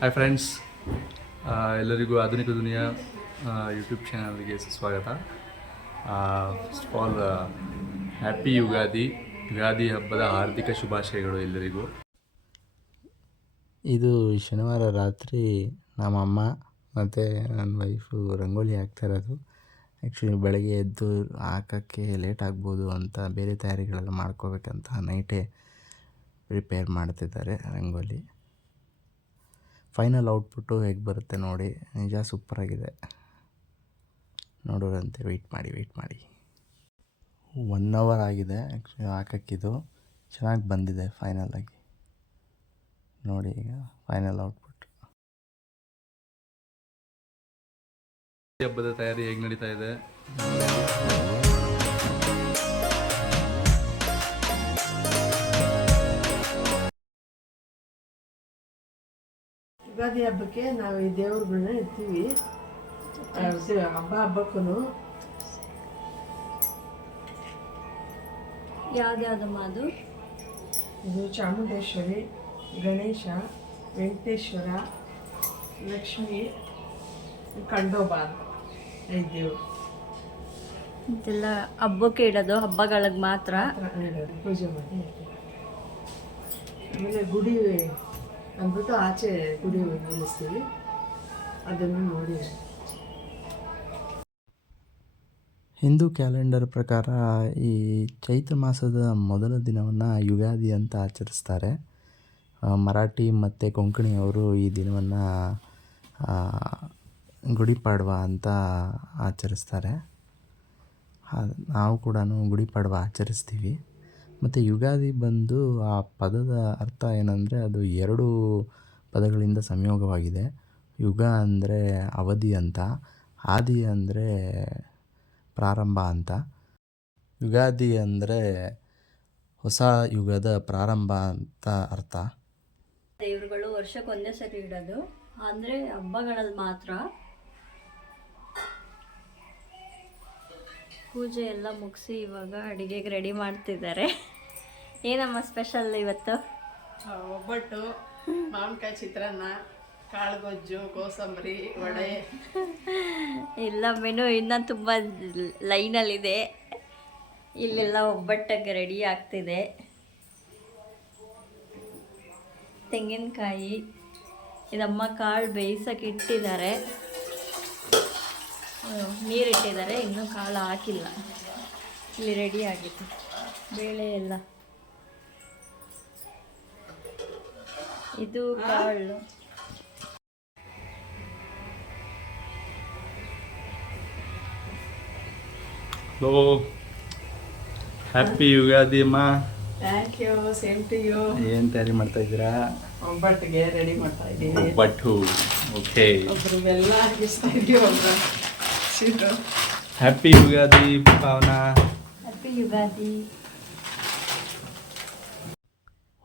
Hi friends ಎಲ್ಲರಿಗೂ ಆಧುನಿಕ Duniya YouTube ಚಾನಲ್ಗೆ ಸುಸ್ವಾಗತ. First all happy Ugadi Ugadi ಹಬ್ಬದ ಹಾರ್ದಿಕ ಶುಭಾಶಯಗಳು ಎಲ್ಲರಿಗೂ. ಇದು ಶನಿವಾರ ರಾತ್ರಿ ನಮ್ಮಮ್ಮ ಮತ್ತು ನನ್ನ ವೈಫು ರಂಗೋಲಿ ಹಾಕ್ತಾ ಇರೋದು. ಆ್ಯಕ್ಚುಲಿ ಬೆಳಗ್ಗೆ ಎದ್ದು ಹಾಕೋಕ್ಕೆ ಲೇಟ್ ಆಗ್ಬೋದು ಅಂತ ಬೇರೆ ತಯಾರಿಗಳೆಲ್ಲ ಮಾಡ್ಕೋಬೇಕಂತ ನೈಟೇ ಪ್ರಿಪೇರ್ ಮಾಡ್ತಿದ್ದಾರೆ ರಂಗೋಲಿ. ಫೈನಲ್ ಔಟ್ಪುಟ್ಟು ಹೇಗೆ ಬರುತ್ತೆ ನೋಡಿ. ನಿಜ ಸೂಪರಾಗಿದೆ. ನೋಡೋರಂತೆ ವೆಯ್ಟ್ ಮಾಡಿ ವೆಯ್ಟ್ ಮಾಡಿ. ಒನ್ ಅವರ್ ಆಗಿದೆ ಆ್ಯಕ್ಚುಲಿ ಹಾಕೋಕ್ಕಿದು. ಚೆನ್ನಾಗಿ ಬಂದಿದೆ ಫೈನಲ್ ಆಗಿ. ನೋಡಿ ಈಗ ಫೈನಲ್ ಔಟ್ಪುಟ್ ಹಬ್ಬದ ತಯಾರಿ ಹೇಗೆ ನಡೀತಾ ಇದೆ? ಯುಗಾದಿ ಹಬ್ಬಕ್ಕೆ ನಾವು ಈ ದೇವ್ರಗಳನ್ನ ಇರ್ತೀವಿ ಹಬ್ಬ ಹಬ್ಬಕ್ಕೂ ಯಾವ್ದ್ಯಾವ್ದಮ್ಮ ಅದು? ಇದು ಚಾಮುಂಡೇಶ್ವರಿ ಗಣೇಶ ವೆಂಕಟೇಶ್ವರ ಲಕ್ಷ್ಮಿ ಕಂಡೋಬ ಐದು ದೇವ್ರು. ಇದೆಲ್ಲ ಹಬ್ಬಕ್ಕೆ ಇಡೋದು ಹಬ್ಬಗಳಿಗೆ ಮಾತ್ರ? ಪೂಜೆ ಮಾಡಿ. ಆಮೇಲೆ ಗುಡಿ ಅಂದ್ಬಿಟ್ಟು ಆಚೆ ಗುಡಿ ನಿಲ್ಲಿಸ್ತೀವಿ. ಅದನ್ನು ನೋಡಿ. ಹಿಂದೂ ಕ್ಯಾಲೆಂಡರ್ ಪ್ರಕಾರ ಈ ಚೈತ್ರ ಮಾಸದ ಮೊದಲ ದಿನವನ್ನು ಯುಗಾದಿ ಅಂತ ಆಚರಿಸ್ತಾರೆ. ಮರಾಠಿ ಮತ್ತು ಕೊಂಕಣಿಯವರು ಈ ದಿನವನ್ನು ಗುಡಿಪಾಡ್ವ ಅಂತ ಆಚರಿಸ್ತಾರೆ. ನಾವು ಕೂಡ ಗುಡಿಪಾಡ್ವ ಆಚರಿಸ್ತೀವಿ. ಮತ್ತು ಯುಗಾದಿ ಬಂದು ಆ ಪದದ ಅರ್ಥ ಏನಂದರೆ ಅದು ಎರಡು ಪದಗಳಿಂದ ಸಂಯೋಗವಾಗಿದೆ. ಯುಗ ಅಂದರೆ ಅವಧಿ ಅಂತ, ಆದಿ ಅಂದರೆ ಪ್ರಾರಂಭ ಅಂತ. ಯುಗಾದಿ ಅಂದರೆ ಹೊಸ ಯುಗದ ಪ್ರಾರಂಭ ಅಂತ ಅರ್ಥ. ದೇವರುಗಳು ವರ್ಷಕ್ಕೆ ಒಂದೇ ಸರಿ ಇಡೋದು, ಅಂದರೆ ಹಬ್ಬಗಳಲ್ಲಿ ಮಾತ್ರ. ಪೂಜೆ ಎಲ್ಲ ಮುಗಿಸಿ ಇವಾಗ ಅಡುಗೆಗೆ ರೆಡಿ ಮಾಡ್ತಿದ್ದಾರೆ. ಏನಮ್ಮ ಸ್ಪೆಷಲ್ ಇವತ್ತು? ಒಬ್ಬಟ್ಟು ಮಾವಿನಕಾಯಿ ಚಿತ್ರಾನ್ನ ಕಾಳುಗೊಜ್ಜು ಕೋಸಂಬರಿ ವಡೆ. ಇಲ್ಲ ಮೆನು ಇನ್ನೂ ತುಂಬ ಲೈನಲ್ಲಿದೆ. ಇಲ್ಲೆಲ್ಲ ಒಬ್ಬಟ್ಟಿಗೆ ರೆಡಿ ಆಗ್ತಿದೆ. ತೆಂಗಿನಕಾಯಿ ಇದಮ್ಮ ಕಾಳು ಬೇಯಿಸೋಕೆ ಇಟ್ಟಿದ್ದಾರೆ. ನೀರಿಟ್ಟಿದ್ದಾರೆ ಇನ್ನೂ ಕಾಳು ಹಾಕಿಲ್ಲ. ಇಲ್ಲಿ ರೆಡಿ ಆಗಿತ್ತು. ಬೇಳೆ ಎಲ್ಲ. ಇದು ಕಾಳು. ಹಲೋ ಹ್ಯಾಪಿ ಯುಗಾದಿ ಅಮ್ಮ thank you same to you ಏನು ತಯಾರಿ ಮಾಡ್ತಾ ಇದ್ದೀರಾ? ಒಬ್ಬಟ್ಟಿಗೆ ರೆಡಿ ಮಾಡ್ತಾ ಇದ್ದೀನಿ. ಒಬ್ಬಟ್ಟು. ಓಕೆ ಒಬ್ರು ಬೆಲ್ಲ ಹಾಕಿಸ್ತಾ ಇದೀವಿ ಒಬ್ರು ಹ್ಯಾಪಿ ಯುಗಾದಿ ಪಾವನಾ ಹ್ಯಾಪಿ ಯುಗಾದಿ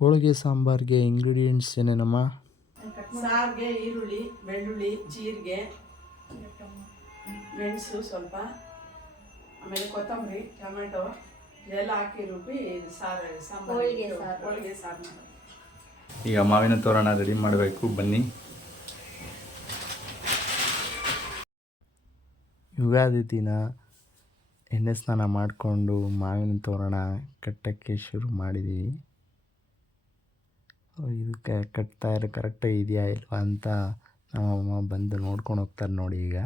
ಹೋಳಿಗೆ ಸಾಂಬಾರಿಗೆ ಇಂಗ್ರೀಡಿಯೆಂಟ್ಸ್ ಏನೇನಮ್ಮ? ಸಾರಿಗೆ ಈರುಳ್ಳಿ ಬೆಳ್ಳುಳ್ಳಿ ಜೀರಿಗೆ ಮೆಣಸು ಸ್ವಲ್ಪ ಆಮೇಲೆ ಕೊತ್ತಂಬರಿ ಟೊಮೆಟೊ ಇದೆಲ್ಲ ಹಾಕಿ ರುಬ್ಬಿ ಸಾರು ಸಾಂಬಾರು ಹೋಳಿಗೆ ಸಾರು. ಈಗ ಮಾವಿನ ತೋರಣ ರೆಡಿ ಮಾಡಬೇಕು ಬನ್ನಿ. ಯುಗಾದಿ ದಿನ ಎಣ್ಣೆ ಸ್ನಾನ ಮಾಡಿಕೊಂಡು ಮಾವಿನ ತೋರಣ ಕಟ್ಟಕ್ಕೆ ಶುರು ಮಾಡಿದ್ದೀವಿ ಇದು ಕ ಕಟ್ತಾ ಇರೋ ಕರೆಕ್ಟಾಗಿ ಇದೆಯಾ ಇಲ್ವಾ ಅಂತ ನಮ್ಮಮ್ಮ ಬಂದು ನೋಡ್ಕೊಂಡು ಹೋಗ್ತಾರೆ ನೋಡಿ ಈಗ.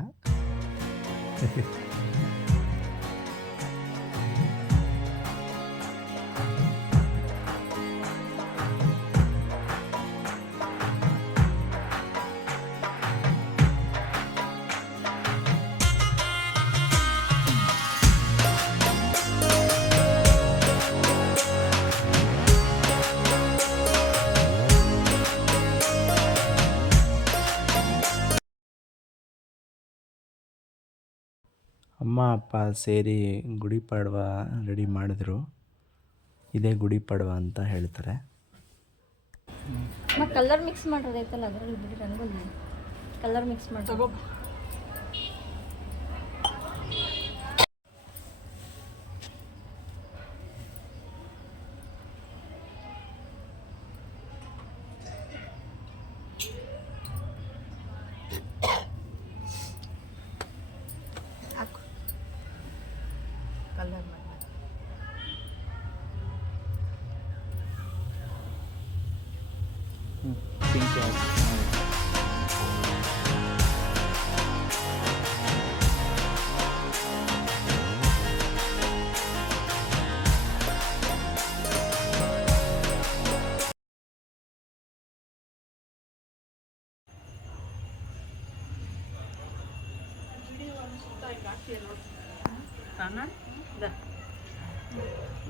ಅಮ್ಮ ಅಪ್ಪ ಸೇರಿ ಗುಡಿ ಪಾಡ್ವ ರೆಡಿ ಮಾಡಿದ್ರು. ಇದೇ ಗುಡಿ ಪಾಡ್ವ ಅಂತ ಹೇಳ್ತಾರೆ. ಕಲರ್ ಮಿಕ್ಸ್ ಮಾಡೋದೈತಲ್ಲ ಅದರಲ್ಲಿ ಬಿಡಿ ರಂಗೋಲಿ ಕಲರ್ ಮಿಕ್ಸ್ ಮಾಡಿ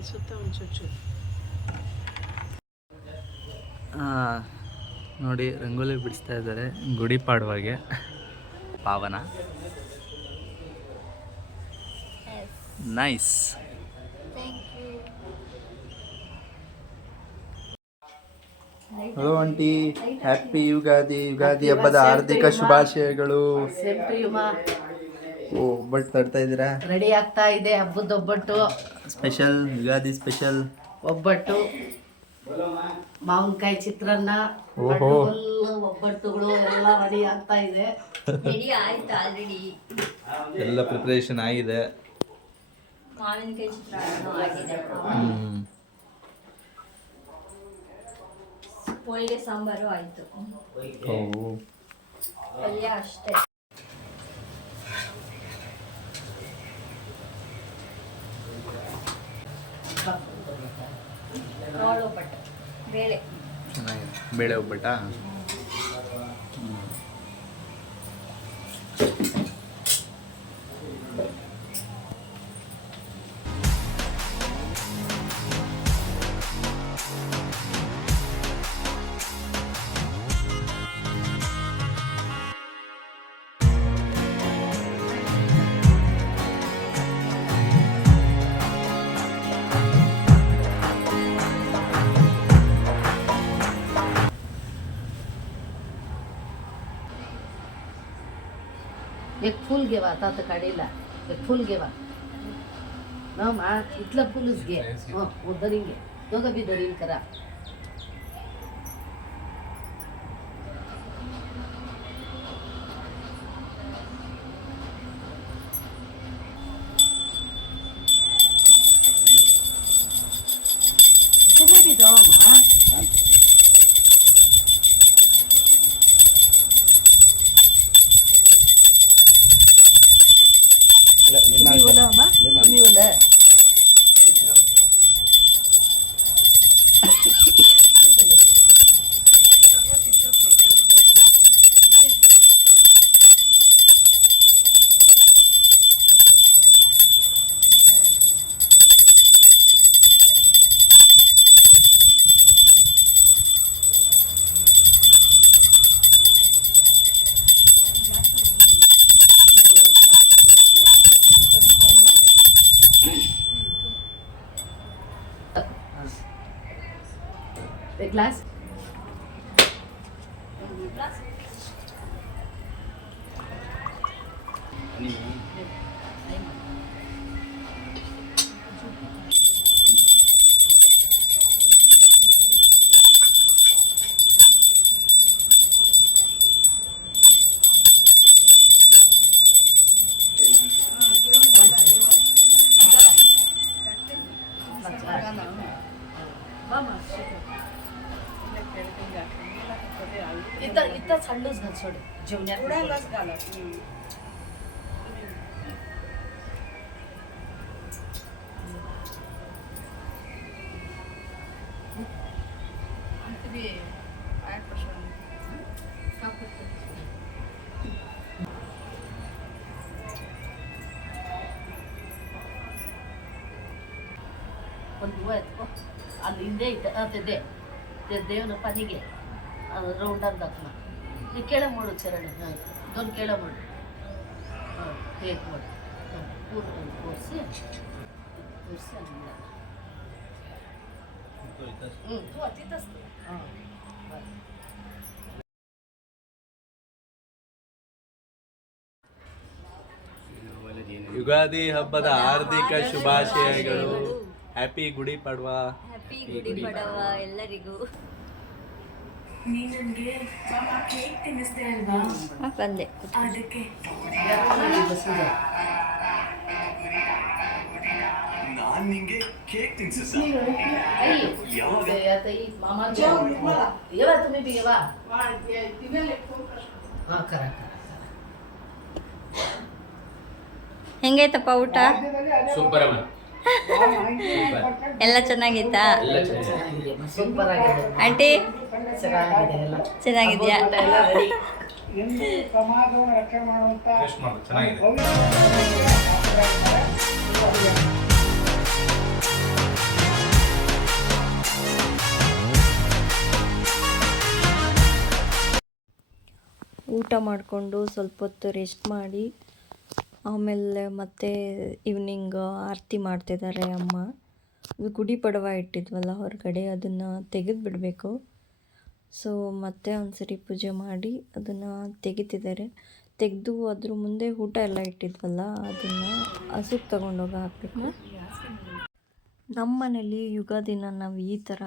ಸುತ್ತ ಒಂದು ಚುಚ್ಚು ನೋಡಿ ರಂಗೋಲಿ ಬಿಡಿಸ್ತಾ ಇದ್ದಾರೆ. ಗುಡಿ ಪಾಡುವಾಗೆ. Pavana. Nice hello aunty happy Ugadi Ugadi ಹಬ್ಬದ ಹಾರ್ದಿಕ ಶುಭಾಶಯಗಳು. ಓ ಒಬ್ಬಟ್ಟು ತರ್ತಾ ಇದ್ದೀರಾ? ರೆಡಿ ಆಗ್ತಾ ಇದೆ ಹಬ್ಬದ ಒಬ್ಬಟ್ಟು. Special Ugadi special? ಒಬ್ಬಟ್ಟು. ಮಾವಿನಕಾಯಿ ಚಿತ್ರಾನ್ನ ಓಹೋ. ಒಬ್ಬಟ್ಟುಗಳು ಎಲ್ಲ ರೆಡಿ ಆಗ್ತಾ ಇದೆ. ರೆಡಿ ಆಯ್ತು ಆಲ್ರೆಡಿ. ಎಲ್ಲ ಪ್ರಿಪರೇಷನ್ ಆಗಿದೆ. ಮಾವಿನಕಾಯಿ ಚಿತ್ರಾನ್ನ ಆಗಿದೆ. ಹ್ಮ್. ಹೋಳಿಗೆ ಸಾಂಬಾರು ಆಯ್ತು. ಓ ಪಲ್ಯ ಅಷ್ಟೇ ಕಾಳು ಒಬ್ಬಟ್ಟು ಬೇಳೆ ಚೆನ್ನಾಗಿದೆ ಬೇಳೆ ಒಬ್ಬಟ್ಟಾ एक फुल घेवा आता आता काढेला. एक फुल घेवा. ना मा इथलं फुलच घे. हं धरीन घे. दोघं बी धरीन करा. clase. ग्लास इथं इथं सांडूच घाल सोड जेवण्यात उडायलाच घालत ಒಂದು ಹೂವು ಎತ್ಕೊ ಅಲ್ಲಿ ಹಿಂದೆ ಇತ್ತು ಅದಿದೆ ದೇವನ ಪನಿಗೆ ಅದು ರೌಂಡ್ ಅಂತ ಹಾಕೋಣ ನೀ ಕೆಳ ಮಾಡು ಚರಣಿ. ಹಾಂ ದೊಡ್ಡ ಕೆಳ ಮಾಡು. ಹಾಂ ಹೇಗೆ ಮಾಡು ಕೂರು ಕೂರಿಸಿ. ಕೂರಿಸಿ ಅಲ್ಲಿಂದ ಹ್ಞೂ ತೂ ಅತಿಥಸ್ತು. ಹಾಂ ಯುಗಾದಿ ಹಬ್ಬದ ಹಾರ್ದಿಕ ಶುಭಾಶಯಗಳು. ಹ್ಯಾಪಿ ಗುಡಿ ಪಡ್ವಾ. ಹ್ಯಾಪಿ ಗುಡಿ ಪಡವ ಎಲ್ಲರಿಗೂ. ಕೇಕ್ ಬಂದೆ. ಅದಕ್ಕೆ. ನಿಂಗೆ ಕೇಕ್ ಹೆಂಗೈತಪ್ಪ ಊಟ? ಸೂಪರ್ ಎಲ್ಲ ಚೆನ್ನಾಗಿತ್ತಾ ಆಂಟಿ? ಚೆನ್ನಾಗಿದೆ ಎಲ್ಲ. ಚೆನ್ನಾಗಿದ್ಯಾ? ಚೆನ್ನಾಗಿದೆ. ಊಟ ಮಾಡಿಕೊಂಡು ಸ್ವಲ್ಪ ಹೊತ್ತು ರೆಸ್ಟ್ ಮಾಡಿ ಆಮೇಲೆ ಮತ್ತೆ ಈವ್ನಿಂಗ್ ಆರತಿ ಮಾಡ್ತಿದ್ದಾರೆ ಅಮ್ಮ. ಅದು ಗುಡಿ ಪಡವ ಇಟ್ಟಿದ್ವಲ್ಲ ಹೊರಗಡೆ ಅದನ್ನು ತೆಗೆದು ಬಿಡಬೇಕು ಸೊ ಮತ್ತೆ ಒಂದ್ಸರಿ ಪೂಜೆ ಮಾಡಿ ಅದನ್ನು ತೆಗಿತಿದ್ದಾರೆ. ತೆಗೆದು ಅದ್ರ ಮುಂದೆ ಊಟ ಎಲ್ಲ ಇಟ್ಟಿದ್ವಲ್ಲ, ಅದನ್ನು ಹಸುಗೆ ತಗೊಂಡೋಗಿ ಹಾಕ್ಬೇಕು. ನಮ್ಮ ಮನೇಲಿ ಯುಗಾದಿನ ನಾವು ಈ ಥರ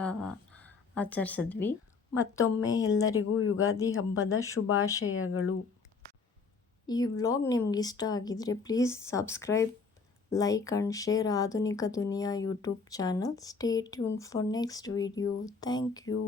ಆಚರಿಸಿದ್ವಿ. ಮತ್ತೊಮ್ಮೆ ಎಲ್ಲರಿಗೂ ಯುಗಾದಿ ಹಬ್ಬದ ಶುಭಾಶಯಗಳು. ಈ ವ್ಲಾಗ್ ನಿಮ್ಗೆ ಇಷ್ಟ ಆಗಿದರೆ please subscribe, like and share Adhunika Duniya YouTube channel. Stay tune for next video. Thank you.